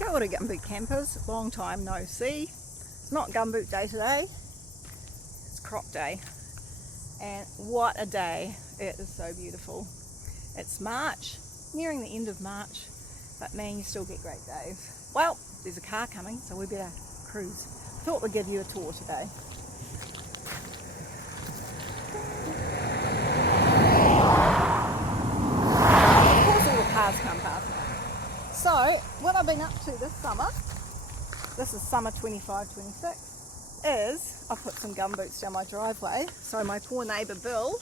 Kia ora gumboot campers, long time no see. It's not gumboot day today, it's crop day. And what a day, it is so beautiful. It's March, nearing the end of March, but man, you still get great days. Well, there's a car coming, so we better cruise. Thought we'd give you a tour today. Of course all the cars come past now. So, what I've been up to this summer, this is summer 25-26, is I've put some gumboots down my driveway so my poor neighbour Bill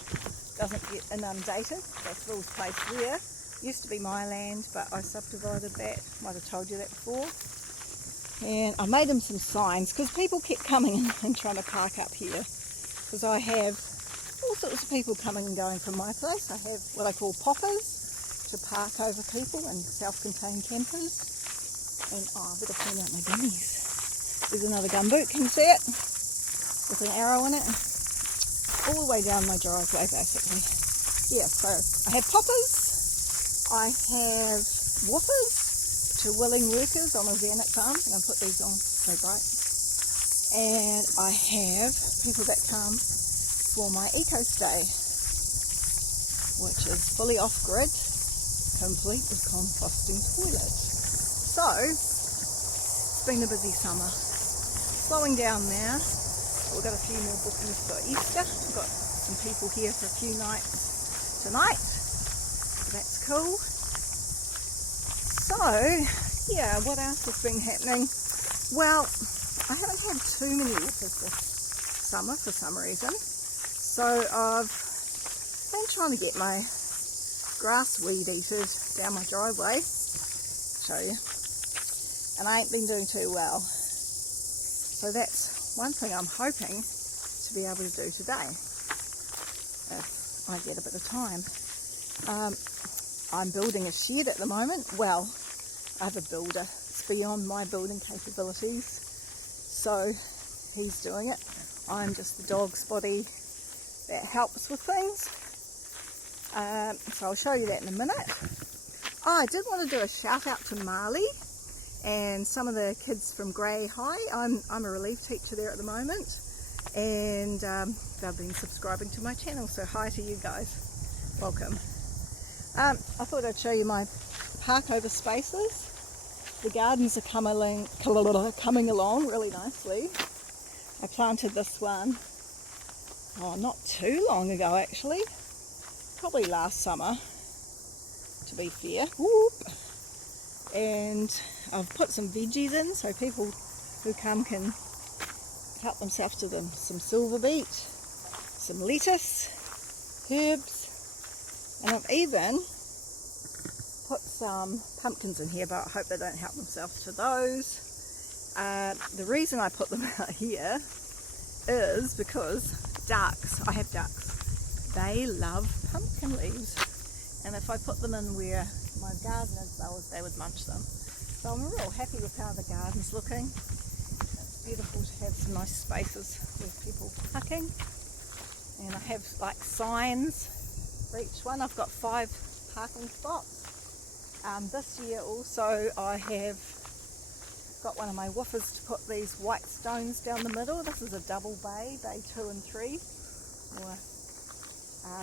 doesn't get inundated. That's Bill's place there. Used to be my land, but I subdivided that. Might have told you that before. And I made him some signs because people kept coming and trying to park up here. Because I have all sorts of people coming and going from my place. I have what I call poppers to park over people and self-contained campers. And I better clean out my gummies. There's another gumboot, can you see it? With an arrow in it. All the way down my driveway basically. Yeah, so I have poppers, I have woofers to willing workers on organic farms. I'm going to put these on so they bite. And I have people that come for my eco stay, which is fully off-grid, complete with composting toilet. So, it's been a busy summer. Slowing down now. We've got a few more bookings for Easter. We've got some people here for a few nights tonight. So that's cool. So, yeah, what else has been happening? Well, I haven't had too many woofers this summer for some reason. So I've been trying to get my grass weed eaters down my driveway. Show you. And I ain't been doing too well. So that's one thing I'm hoping to be able to do today, if I get a bit of time. I'm building a shed at the moment. Well, I have a builder. It's beyond my building capabilities. So he's doing it. I'm just the dog's body that helps with things. So I'll show you that in a minute. Oh, I did want to do a shout out to Marley and some of the kids from Grey High. I'm a relief teacher there at the moment, and they've been subscribing to my channel, so hi to you guys. Welcome. I thought I'd show you my park over spaces. The gardens are coming along really nicely. I planted this one, not too long ago actually, probably last summer to be fair. Whoop. And I've put some veggies in so people who come can help themselves to them. Some silver beet, some lettuce, herbs, and I've even put some pumpkins in here, but I hope they don't help themselves to those. The reason I put them out here is because ducks, I have ducks, they love pumpkin leaves, and if I put them in where my garden is, they would munch them. So I'm real happy with how the garden's looking. It's beautiful to have some nice spaces with people parking, and I have like signs for each one. I've got 5 parking spots. This year also I have got one of my woofers to put these white stones down the middle. This is a double bay 2 and 3, or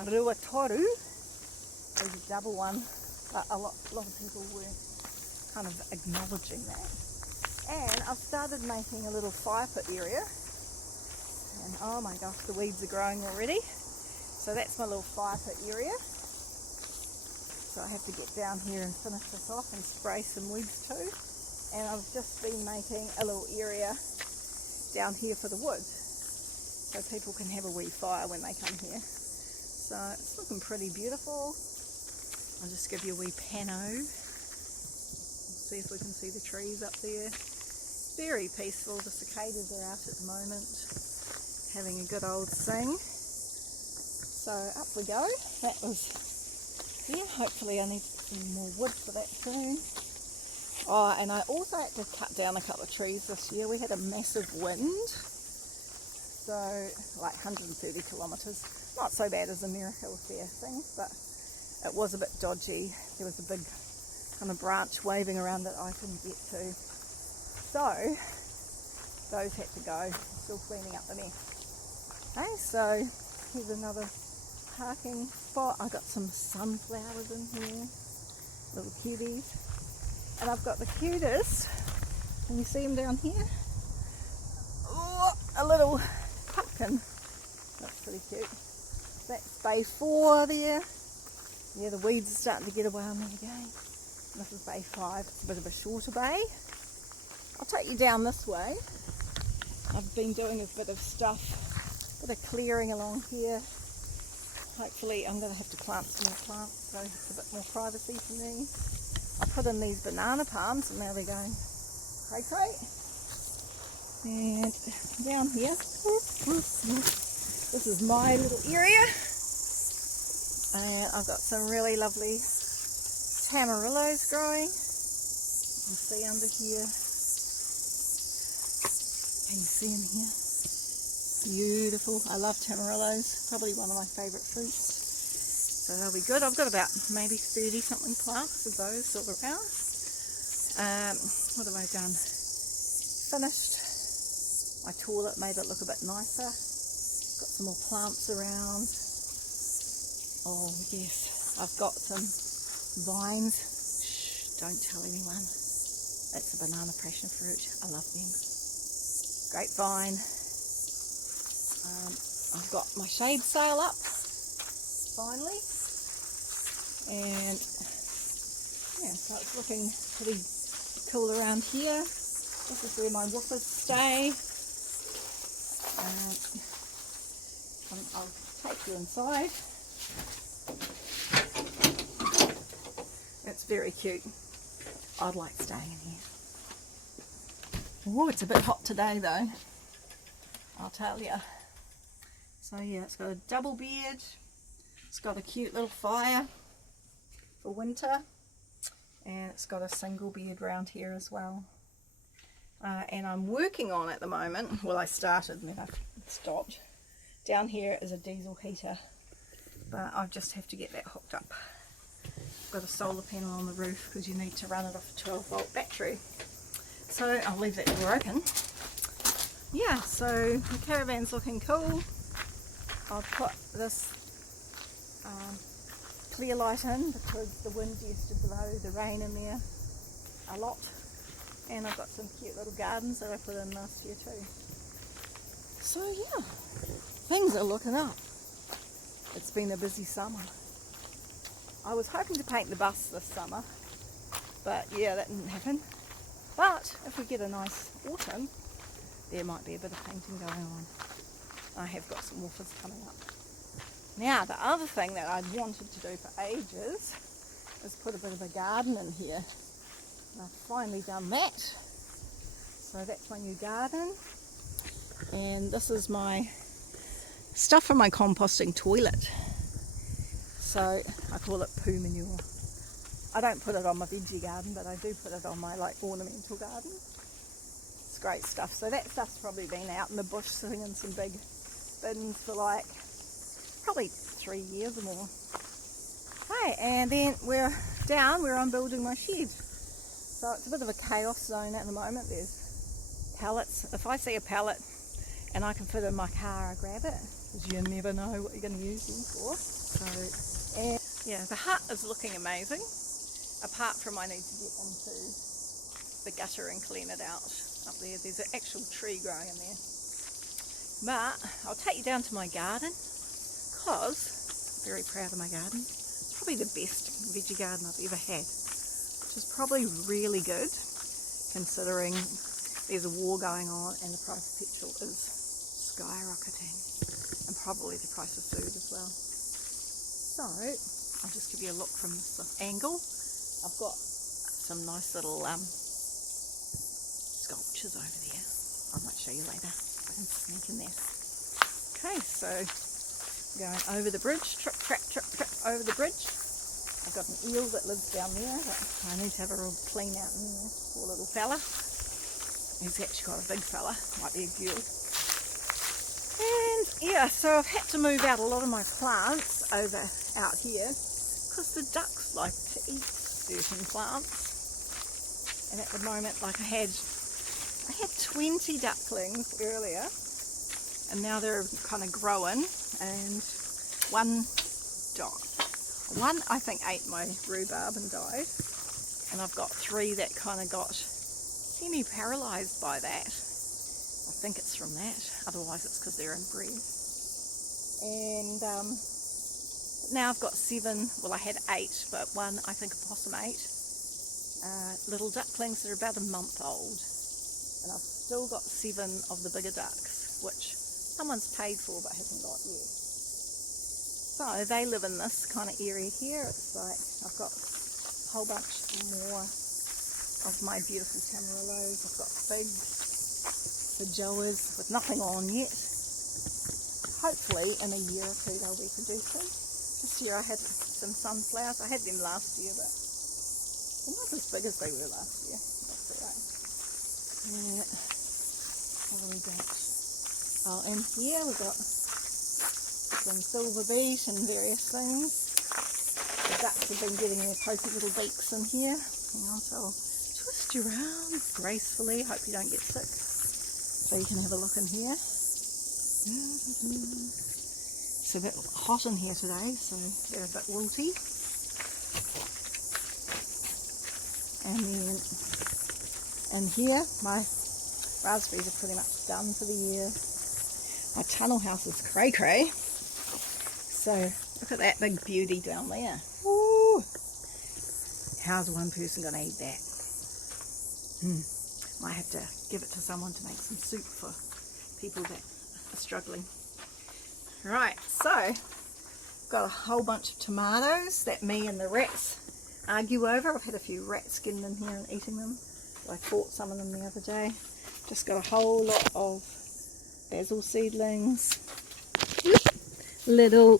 ruatoru. There's a double one, but a lot of people weren't kind of acknowledging that. And I've started making a little fire pit area, and oh my gosh, the weeds are growing already. So that's my little fire pit area. So I have to get down here and finish this off and spray some weeds too. And I've just been making a little area down here for the wood, so people can have a wee fire when they come here. So it's looking pretty beautiful. I'll just give you a wee pano. We'll see if we can see the trees up there. Very peaceful. The cicadas are out at the moment, having a good old sing. So up we go. That was, yeah, hopefully I need some more wood for that soon. Oh, and I also had to cut down a couple of trees this year. We had a massive wind, so like 130 kilometres. Not so bad as America with their things, but it was a bit dodgy. There was a big kind of branch waving around that I couldn't get to. So those had to go. Still cleaning up the mess. Okay, so here's another parking spot. I've got some sunflowers in here, little cuties. And I've got the cutest, can you see him down here? Oh, a little pumpkin. That's pretty cute. That's bay 4 there. Yeah, the weeds are starting to get away on me again. And this is bay 5. It's a bit of a shorter bay. I'll take you down this way. I've been doing a bit of stuff, a bit of clearing along here. Hopefully I'm going to have to plant some more plants, so it's a bit more privacy for me. I put in these banana palms and now they're going cray cray. And down here, this is my little area. And I've got some really lovely tamarillos growing. You can see under here. Can you see them here? Beautiful. I love tamarillos. Probably one of my favourite fruits. So they'll be good. I've got about maybe 30 something plants of those sort of around. What have I done? Finished my toilet, made it look a bit nicer. Got some more plants around. Oh yes, I've got some vines. Shh, don't tell anyone. It's a banana passion fruit. I love them. Grapevine. I've got my shade sail up finally, and yeah, so it's looking pretty cool around here. This is where my woofers stay. I'll take you inside. It's very cute. I'd like staying in here. Oh, it's a bit hot today though, I'll tell you. So yeah, it's got a double bed. It's got a cute little fire for winter, and it's got a single bed round here as well. And I'm working on at the moment, well I started and then I stopped. Down here is a diesel heater, but I just have to get that hooked up. I've got a solar panel on the roof because you need to run it off a 12-volt battery. So I'll leave that door open. Yeah, so the caravan's looking cool. I'll put this clear light in because the wind used to blow the rain in there a lot. And I've got some cute little gardens that I put in last year too. So yeah, things are looking up. It's been a busy summer. I was hoping to paint the bus this summer, but yeah, that didn't happen. But if we get a nice autumn, there might be a bit of painting going on. I have got some woofers coming up. Now, the other thing that I'd wanted to do for ages is put a bit of a garden in here. And I've finally done that. So that's my new garden. And this is my stuff from my composting toilet. So I call it poo manure. I don't put it on my veggie garden, but I do put it on my ornamental garden. It's great stuff. So that stuff's probably been out in the bush sitting in some big bins for probably 3 years or more. Okay, and then we're down where I'm building my shed. So it's a bit of a chaos zone at the moment. There's pallets. If I see a pallet and I can fit it in my car, I grab it, because you never know what you're going to use them for. So, and yeah, the hut is looking amazing. Apart from I need to get into the gutter and clean it out up there. There's an actual tree growing in there. But I'll take you down to my garden because I'm very proud of my garden. It's probably the best veggie garden I've ever had, which is probably really good considering there's a war going on and the price of petrol is skyrocketing, and probably the price of food as well. So I'll just give you a look from this angle. I've got some nice little sculptures over there. I might show you later if I can sneak in there. Okay, so going over the bridge, trip over the bridge. I've got an eel that lives down there that I need to have a real clean out in there. Poor little fella. He's actually got a big fella, might be a girl. And yeah, so I've had to move out a lot of my plants over out here because the ducks like to eat certain plants. And at the moment, like I had 20 ducklings earlier, and now they're kind of growing, and one I think ate my rhubarb and died, and I've got 3 that kind of got semi-paralysed by that. I think it's from that, otherwise it's because they're inbred. And now I've got 7, well I had 8, but one I think a possum ate, little ducklings that are about a month old. And I've still got 7 of the bigger ducks, which someone's paid for but hasn't got yet. So they live in this kind of area here. It's like I've got a whole bunch more of my beautiful tamarillos. I've got big feijoas with nothing on yet. Hopefully in a year or 2 they'll be producing. This year I had some sunflowers. I had them last year, but they're not as big as they were last year. That's alright. Yeah. What have we got? Oh, and here we've got some silver beet and various things. The ducks have been getting their pokey little beaks in here. Hang on, so I'll twist you around gracefully. Hope you don't get sick. So you can have a look in here. It's a bit hot in here today, so they're a bit wilty. And then in here, my raspberries are pretty much done for the year. My tunnel house is cray-cray. So look at that big beauty down there. Woo! How's one person going to eat that? Might have to give it to someone to make some soup for people that are struggling. Right, so I've got a whole bunch of tomatoes that me and the rats argue over. I've had a few rats getting in here and eating them. I fought some of them the other day. Just got a whole lot of basil seedlings. Little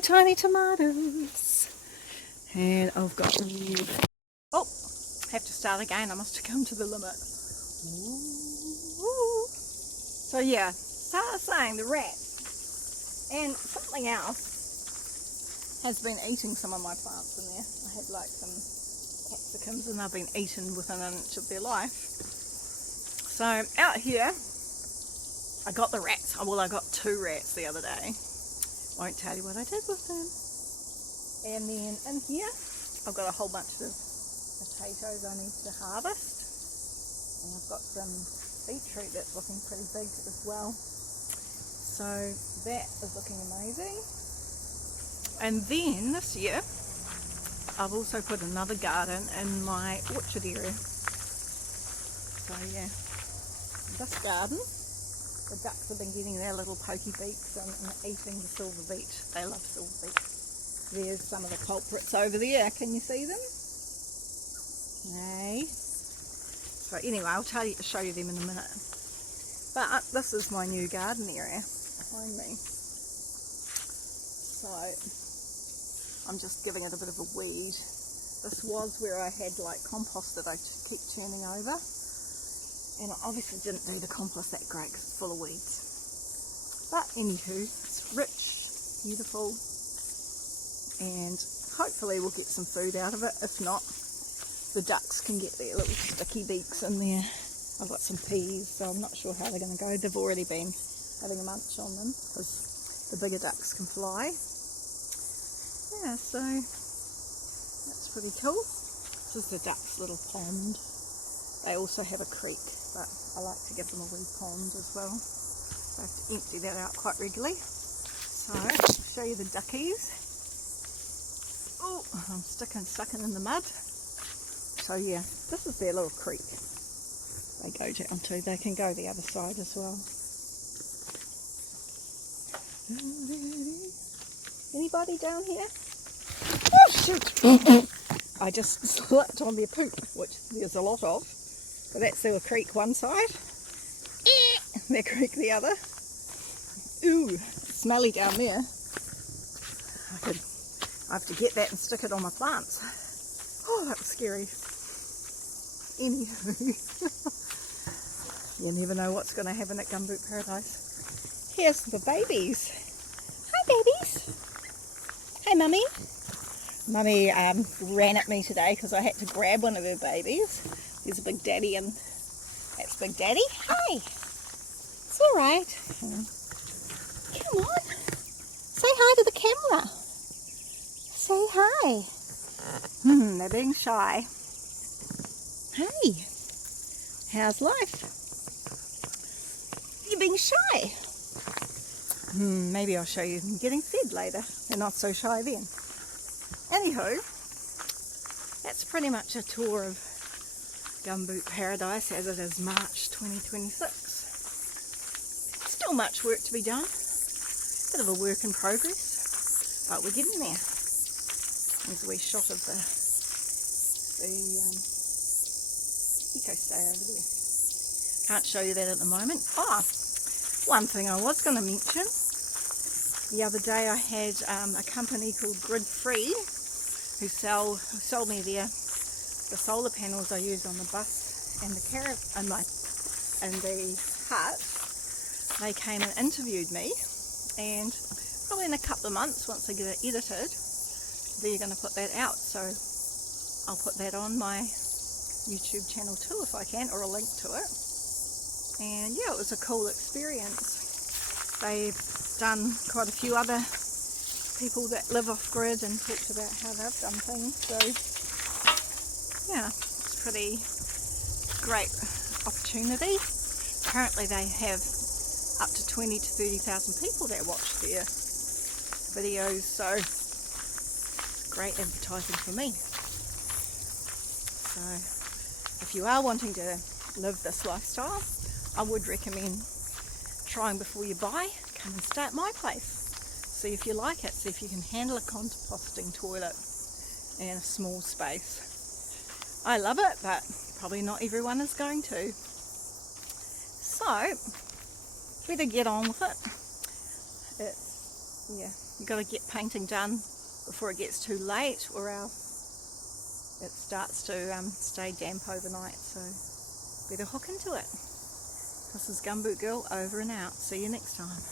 tiny tomatoes. And I've got... Oh, have to start again. I must have come to the limit. Ooh. So yeah, start saying the rats. And something else has been eating some of my plants in there. I had like some capsicums and they've been eaten within an inch of their life. So out here, I got the rats. Well, I got 2 rats the other day. Won't tell you what I did with them. And then in here, I've got a whole bunch of potatoes I need to harvest. And I've got some beetroot that's looking pretty big as well. So that is looking amazing. And then this year, I've also put another garden in my orchard area. So yeah, this garden, the ducks have been getting their little pokey beaks and eating the silver beet. They love silver beet. There's some of the culprits over there. Can you see them? Hey. So anyway, I'll show you them in a minute. But this is my new garden area behind me. So I'm just giving it a bit of a weed. This was where I had like compost that I keep turning over. And I obviously didn't do the compost that great because it's full of weeds. But anywho, it's rich, beautiful, and hopefully we'll get some food out of it. If not, the ducks can get their little sticky beaks in there. I've got some peas, so I'm not sure how they're going to go. They've already been having a munch on them because the bigger ducks can fly. Yeah, so that's pretty cool. This is the ducks' little pond. They also have a creek, but I like to give them a wee pond as well. So I have to empty that out quite regularly. So I'll show you the duckies. Oh, I'm stuck in the mud. So yeah, this is their little creek they go down to. They can go the other side as well. Anybody down here? Oh shoot! I just slipped on their poop, which there's a lot of. So that's their creek one side, their creek the other. Ooh, it's smelly down there. I have to get that and stick it on my plants. Oh, that was scary. Anywho, you never know what's going to happen at Gumboot Paradise. Here's the babies. Hi babies. Hey mummy. Mummy ran at me today because I had to grab one of her babies. There's a Big Daddy and that's Big Daddy. Hey, it's all right. Come on, say hi to the camera. Say hi. They're being shy. Hey, how's life? You're being shy. Maybe I'll show you them getting fed later. They're not so shy then. Anywho, that's pretty much a tour of Gumboot Paradise as it is March 2026. Still much work to be done. Bit of a work in progress, but we're getting there. There's a wee shot of the eco stay over there. Can't show you that at the moment. One thing I was going to mention. The other day I had a company called Grid Free who sold me the solar panels I use on the bus and the the hut. They came and interviewed me, and probably in a couple of months, once I get it edited, they're going to put that out. So I'll put that on my YouTube channel too if I can, or a link to it. And yeah, it was a cool experience. They've done quite a few other people that live off grid and talked about how they've done things. So yeah, it's pretty great opportunity. Apparently they have up to 20 to 30,000 people that watch their videos, so it's great advertising for me. So if you are wanting to live this lifestyle, I would recommend trying before you buy. Come and stay at my place. See if you like it. See if you can handle a composting toilet in a small space. I love it, but probably not everyone is going to. So, better get on with it. You've got to get painting done before it gets too late, or else it starts to stay damp overnight. So, better hook into it. This is Gumboot Girl over and out. See you next time.